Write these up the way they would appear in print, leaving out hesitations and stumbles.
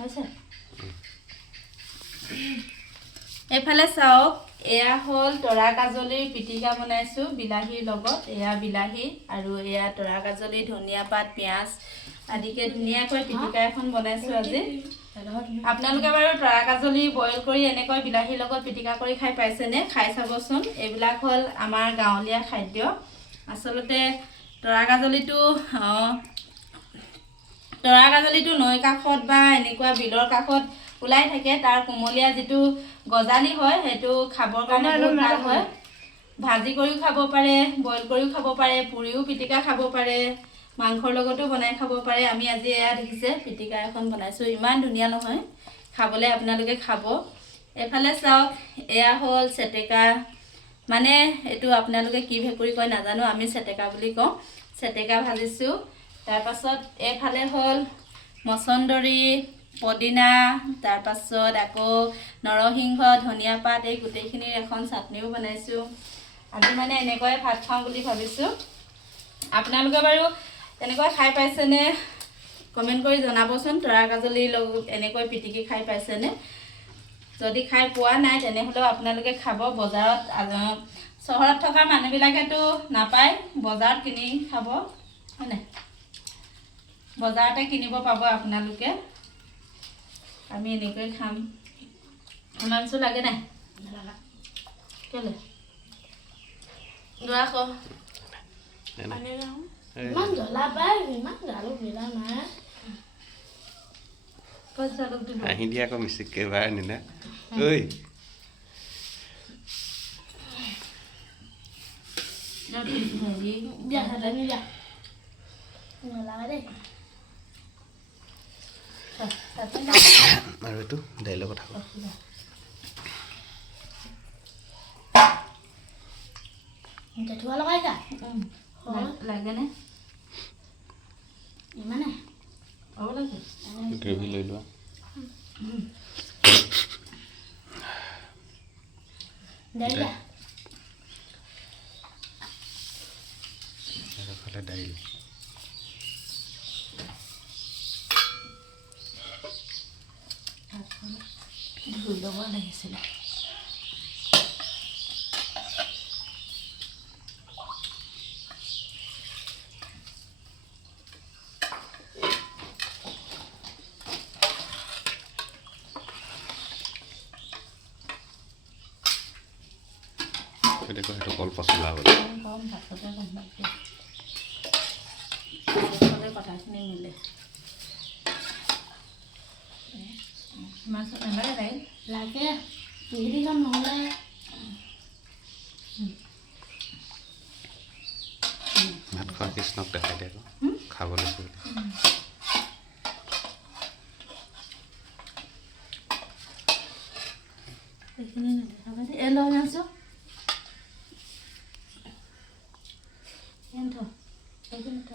হৈছে এফালে চাওক এয়া হ'ল তৰা কাজলীৰ পিটিকা বনাইছোঁ বিলাহীৰ লগত এয়া বিলাহী আৰু এয়া তৰা কাজলী ধনিয়া পাত পিঁয়াজ আদিকে ধুনীয়াকৈ পিটিকা এখন বনাইছোঁ আজি আপোনালোকে বাৰু তৰা কাজলী বইল কৰি এনেকৈ বিলাহীৰ লগত পিটিকা কৰি খাই পাইছেনে খাই চাবচোন এইবিলাক হ'ল আমাৰ গাঁৱলীয়া খাদ্য আচলতে তৰা কাজলীটো নৈ কাষত বা এনেকুৱা বিলৰ কাষত ওলাই থাকে তাৰ কোমলীয়া যিটো গজালি হয় সেইটো খাবৰ কাৰণে বহুত ভাল হয় ভাজি কৰিও খাব পাৰে বইল কৰিও খাব পাৰে পুৰিও পিটিকা খাব পাৰে মাংসৰ লগতো বনাই খাব পাৰে আমি আজি এয়া দেখিছে পিটিকা এখন বনাইছোঁ ইমান ধুনীয়া নহয় খাবলৈ আপোনালোকে খাব এফালে চাওক এয়া হ'ল চেটেকা মানে এইটো আপোনালোকে কি ভেকুৰি কয় নাজানো আমি চেটেকা বুলি কওঁ চেটেকা ভাজিছোঁ তাৰপাছত এফালে হ'ল মচন্দৰী পদিনা তাৰপাছত আকৌ নৰসিংহ ধনিয়া পাত এই গোটেইখিনিৰ এখন চাটনিও বনাইছোঁ আজি মানে এনেকৈ ভাত খাওঁ বুলি ভাবিছোঁ আপোনালোকে বাৰু তেনেকৈ খাই পাইছেনে কমেণ্ট কৰি জনাবচোন তৰা কাজলীৰ লগত এনেকৈ পিটিকি খাই পাইছেনে যদি খাই পোৱা নাই তেনেহ'লেও আপোনালোকে খাব বজাৰত চহৰত থকা মানুহবিলাকেতো নাপায় বজাৰত কিনি খাব হয় নাই বজাৰতে কিনিব পাব আপোনালোকে আমি এনেকৈ খাম মাংস লাগে নাই কেলে দোৱা কো ইমান জ্বলা পায় ইমান জালুক মিলা নাই ক'ত জালুক দিব আহি দিয়া আকৌ মিচিককে বাই আনিলে ঐ হেৰি দিয়া হাতনি দিয়া নালাগে দেই আৰু এইটো দাইলৰ কথা কওঁ জেঠুৱা লগাইছা লাগেনে ইমানে হ'ব লাগে গ্ৰেভি লৈ লোৱা দিয়া ফালে দাইল ধুই ল'ব লাগিছিলে সেইটো কল পচলা হ'ল কম ভাততে কথাখিনি মিলে মাছ নালাগে দাইল লাগে পিহিৰি কাম নহ'লে ভাত খোৱা কৃষ্ণক দেখাই দিয়ে আকৌ খাব লৈছোঁ এইখিনি নেদেখাবা দেই এই লৈ আছোঁ এইখিনি থ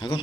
আকৌ